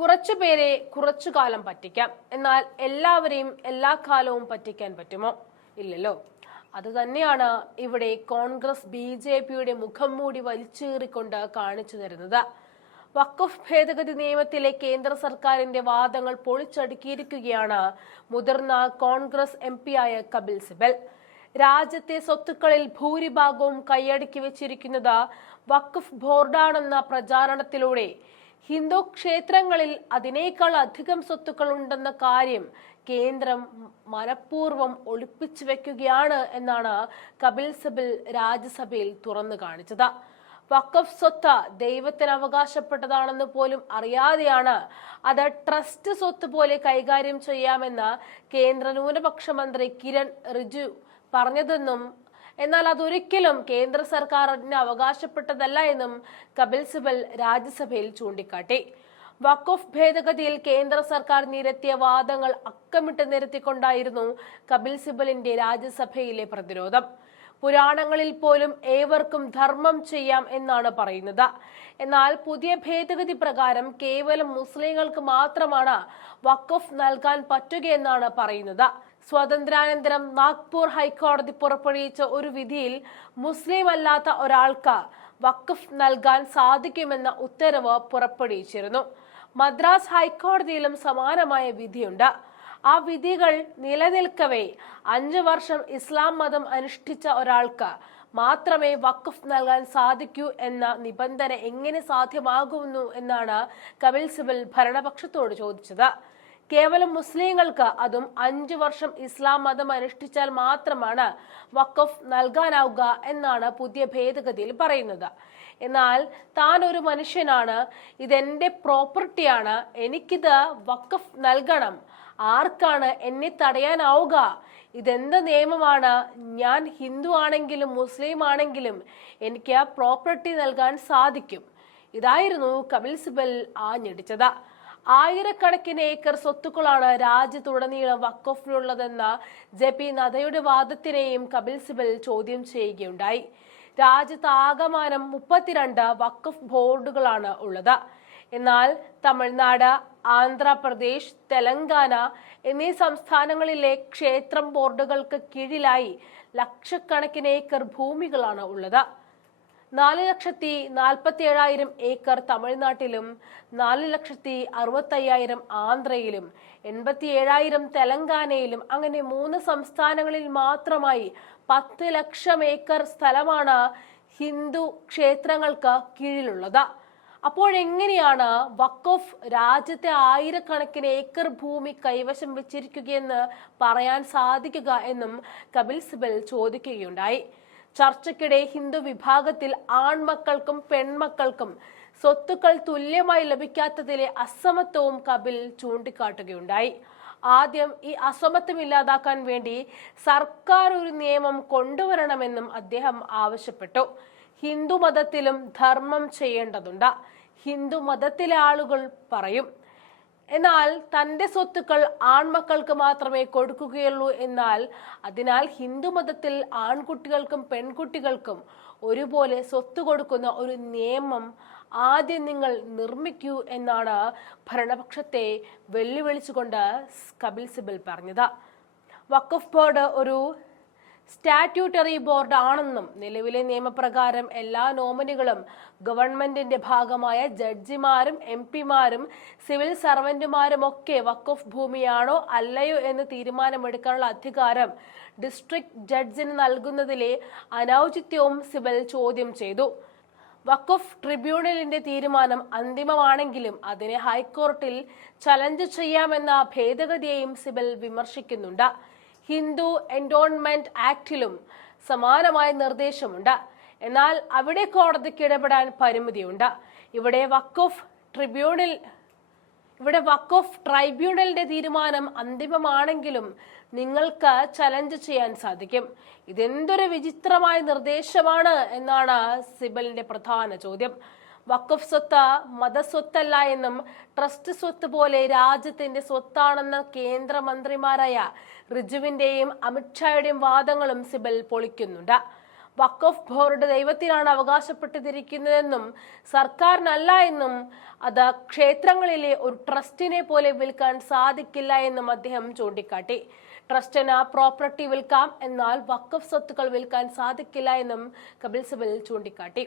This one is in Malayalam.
കുറച്ചുപേരെ കുറച്ചു കാലം പറ്റിക്കാം, എന്നാൽ എല്ലാവരെയും എല്ലാ കാലവും പറ്റിക്കാൻ പറ്റുമോ? ഇല്ലല്ലോ. അതുതന്നെയാണ് ഇവിടെ കോൺഗ്രസ് BJPയുടെ മുഖം മൂടി വലിച്ചേറിക്കൊണ്ട് കാണിച്ചു തരുന്നത്. വഖഫ് ഭേദഗതി നിയമത്തിലെ കേന്ദ്ര സർക്കാരിന്റെ വാദങ്ങൾ പൊളിച്ചടുക്കിയിരിക്കുകയാണ് മുതിർന്ന കോൺഗ്രസ് MP ആയ കപിൽ സിബൽ. രാജ്യത്തെ സ്വത്തുക്കളിൽ ഭൂരിഭാഗവും കൈയടക്കി വെച്ചിരിക്കുന്നത് വഖഫ് ബോർഡാണെന്ന പ്രചാരണത്തിലൂടെ ഹിന്ദു ക്ഷേത്രങ്ങളിൽ അതിനേക്കാൾ അധികം സ്വത്തുക്കൾ ഉണ്ടെന്ന കാര്യം കേന്ദ്രം മനഃപൂർവ്വം ഒളിപ്പിച്ചു വെക്കുകയാണ് എന്നാണ് കപിൽ സിബൽ രാജ്യസഭയിൽ തുറന്നു കാണിച്ചത്. വഖഫ് സ്വത്ത് ദൈവത്തിന് അവകാശപ്പെട്ടതാണെന്ന് പോലും അറിയാതെയാണ് അത് ട്രസ്റ്റ് സ്വത്ത് പോലെ കൈകാര്യം ചെയ്യാമെന്ന് കേന്ദ്ര ന്യൂനപക്ഷ മന്ത്രി കിരൺ റിജിജു പറഞ്ഞതെന്നും, എന്നാൽ അതൊരിക്കലും കേന്ദ്ര സർക്കാരിന് അവകാശപ്പെട്ടതല്ല എന്നും കപിൽ സിബൽ രാജ്യസഭയിൽ ചൂണ്ടിക്കാട്ടി. വഖഫ് ഭേദഗതിയിൽ കേന്ദ്ര സർക്കാർ നിരത്തിയ വാദങ്ങൾ അക്കമിട്ട് നിരത്തിക്കൊണ്ടായിരുന്നു കപിൽ സിബലിന്റെ രാജ്യസഭയിലെ പ്രതിരോധം. പുരാണങ്ങളിൽ പോലും ഏവർക്കും ധർമ്മം ചെയ്യാം എന്നാണ് പറയുന്നത്. എന്നാൽ പുതിയ ഭേദഗതി പ്രകാരം കേവലം മുസ്ലിങ്ങൾക്ക് മാത്രമാണ് വഖഫ് നൽകാൻ പറ്റുകയെന്നാണ് പറയുന്നത്. സ്വാതന്ത്ര്യാനന്തരം നാഗ്പൂർ ഹൈക്കോടതി പുറപ്പെടുവിച്ച ഒരു വിധിയിൽ മുസ്ലിം അല്ലാത്ത ഒരാൾക്ക് വഖഫ് നൽകാൻ സാധിക്കുമെന്ന ഉത്തരവ് പുറപ്പെടുവിച്ചിരുന്നു. മദ്രാസ് ഹൈക്കോടതിയിലും സമാനമായ വിധിയുണ്ട്. ആ വിധികൾ നിലനിൽക്കവേ 5 വർഷം ഇസ്ലാം മതം അനുഷ്ഠിച്ച ഒരാൾക്ക് മാത്രമേ വഖഫ് നൽകാൻ സാധിക്കൂ എന്ന നിബന്ധന എങ്ങനെ സാധ്യമാകുന്നു എന്നാണ് കപിൽ സിബൽ ഭരണപക്ഷത്തോട് ചോദിച്ചത്. കേവലം മുസ്ലിങ്ങൾക്ക്, അതും 5 വർഷം ഇസ്ലാം മതം അനുഷ്ഠിച്ചാൽ മാത്രമാണ് വഖഫ് നൽകാനാവുക എന്നാണ് പുതിയ ഭേദഗതിയിൽ പറയുന്നത്. എന്നാൽ താൻ ഒരു മനുഷ്യനാണ്, ഇതെന്റെ പ്രോപ്പർട്ടിയാണ്, എനിക്കിത് വഖഫ് നൽകണം, ആർക്കാണ് എന്നെ തടയാനാവുക? ഇതെന്ത് നിയമമാണ്? ഞാൻ ഹിന്ദു ആണെങ്കിലും മുസ്ലിം ആണെങ്കിലും എനിക്ക് പ്രോപ്പർട്ടി നൽകാൻ സാധിക്കും. ഇതായിരുന്നു കപിൽ സിബൽ ആഞ്ഞടിച്ചത്. ആയിരക്കണക്കിന് ഏക്കർ സ്വത്തുക്കളാണ് രാജ്യത്തുടനീളം വഖഫിനുള്ളതെന്ന JP നദ്ദയുടെ വാദത്തിനെയും കപിൽ സിബൽ ചോദ്യം ചെയ്യുകയുണ്ടായി. രാജ്യത്ത് ആകമാനം 32 വഖഫ് ബോർഡുകളാണ് ഉള്ളത്. എന്നാൽ തമിഴ്നാട്, ആന്ധ്രാപ്രദേശ്, തെലങ്കാന എന്നീ സംസ്ഥാനങ്ങളിലെ ക്ഷേത്രം ബോർഡുകൾക്ക് കീഴിലായി ലക്ഷക്കണക്കിന് ഏക്കർ ഭൂമികളാണ് ഉള്ളത്. 4,47,000 ഏക്കർ തമിഴ്നാട്ടിലും 4,65,000 ആന്ധ്രയിലും 87,000 തെലങ്കാനയിലും, അങ്ങനെ 3 സംസ്ഥാനങ്ങളിൽ മാത്രമായി 10 ലക്ഷം ഏക്കർ സ്ഥലമാണ് ഹിന്ദു ക്ഷേത്രങ്ങൾക്ക് കീഴിലുള്ളത്. അപ്പോഴെങ്ങനെയാണ് വഖഫ് രാജ്യത്തെ ആയിരക്കണക്കിന് ഏക്കർ ഭൂമി കൈവശം വെച്ചിരിക്കുകയെന്ന് പറയാൻ സാധിക്കുക എന്നും കപിൽ സിബൽ ചോദിക്കുകയുണ്ടായി. ചർച്ചയ്ക്കിടെ ഹിന്ദു വിഭാഗത്തിൽ ആൺമക്കൾക്കും പെൺമക്കൾക്കും സ്വത്തുക്കൾ തുല്യമായി ലഭിക്കാത്തതിലെ അസമത്വവും കപിൽ ചൂണ്ടിക്കാട്ടുകയുണ്ടായി. ആദ്യം ഈ അസമത്വം ഇല്ലാതാക്കാൻ വേണ്ടി സർക്കാർ ഒരു നിയമം കൊണ്ടുവരണമെന്നും അദ്ദേഹം ആവശ്യപ്പെട്ടു. ഹിന്ദു മതത്തിലും ധർമ്മം ചെയ്യേണ്ടതുണ്ട്. ഹിന്ദു മതത്തിലെ ആളുകൾ പറയും, എന്നാൽ തന്റെ സ്വത്തുക്കൾ ആൺമക്കൾക്ക് മാത്രമേ കൊടുക്കുകയുള്ളൂ അതിനാൽ ഹിന്ദു മതത്തിൽ ആൺകുട്ടികൾക്കും പെൺകുട്ടികൾക്കും ഒരുപോലെ സ്വത്ത് കൊടുക്കുന്ന ഒരു നിയമം ആദ്യം നിങ്ങൾ നിർമ്മിക്കൂ എന്നാണ് ഭരണപക്ഷത്തെ വെല്ലുവിളിച്ചുകൊണ്ട് കപിൽ സിബൽ പറഞ്ഞത്. വഖഫ് ബോർഡ് ഒരു സ്റ്റാറ്റ്യൂട്ടറി ബോർഡ് ആണെന്നും നിലവിലെ നിയമപ്രകാരം എല്ലാ നോമിനികളും ഗവൺമെന്റിന്റെ ഭാഗമായ ജഡ്ജിമാരും MP-മാരും സിവിൽ സർവന്റുമാരും ഒക്കെ വഖഫ് ഭൂമിയാണോ അല്ലയോ എന്ന് തീരുമാനമെടുക്കാനുള്ള അധികാരം ഡിസ്ട്രിക്ട് ജഡ്ജിന് നൽകുന്നതിലെ അനൗചിത്യവും സിബൽ ചോദ്യം ചെയ്തു. വഖഫ് ട്രിബ്യൂണലിന്റെ തീരുമാനം അന്തിമമാണെങ്കിലും അതിനെ ഹൈക്കോടതിയിൽ ചലഞ്ച് ചെയ്യാമെന്ന ഭേദഗതിയെയും സിബൽ വിമർശിക്കുന്നുണ്ട്. ഹിന്ദു എൻഡോൺമെന്റ് ആക്ടിലും സമാനമായ നിർദ്ദേശമുണ്ട്. എന്നാൽ അവിടെ കോടതിക്ക് ഇടപെടാൻ പരിമിതിയുണ്ട്. ഇവിടെ വഖഫ് ട്രൈബ്യൂണലിന്റെ തീരുമാനം അന്തിമമാണെങ്കിലും നിങ്ങൾക്ക് ചലഞ്ച് ചെയ്യാൻ സാധിക്കും. ഇതെന്തൊരു വിചിത്രമായ നിർദ്ദേശമാണ് എന്നാണ് സിബലിന്റെ പ്രധാന ചോദ്യം. വഖഫ് സ്വത്ത് മതസ്വത്തല്ല എന്നും ട്രസ്റ്റ് സ്വത്ത് പോലെ രാജ്യത്തിന്റെ സ്വത്താണെന്ന കേന്ദ്രമന്ത്രിമാരായ റിജുവിന്റെയും അമിത്ഷായുടെയും വാദങ്ങളും സിബൽ പൊളിക്കുന്നുണ്ട്. വഖഫ് ബോർഡ് ദൈവത്തിനാണ് അവകാശപ്പെട്ടിരിക്കുന്നതെന്നും സർക്കാരിനല്ല എന്നും അത് ക്ഷേത്രങ്ങളിലെ ഒരു ട്രസ്റ്റിനെ പോലെ വിൽക്കാൻ സാധിക്കില്ല എന്നും അദ്ദേഹം ചൂണ്ടിക്കാട്ടി. ട്രസ്റ്റിന് പ്രോപ്പർട്ടി വിൽക്കാം, എന്നാൽ വഖഫ് സ്വത്തുക്കൾ വിൽക്കാൻ സാധിക്കില്ല എന്നും കപിൽ സിബൽ ചൂണ്ടിക്കാട്ടി.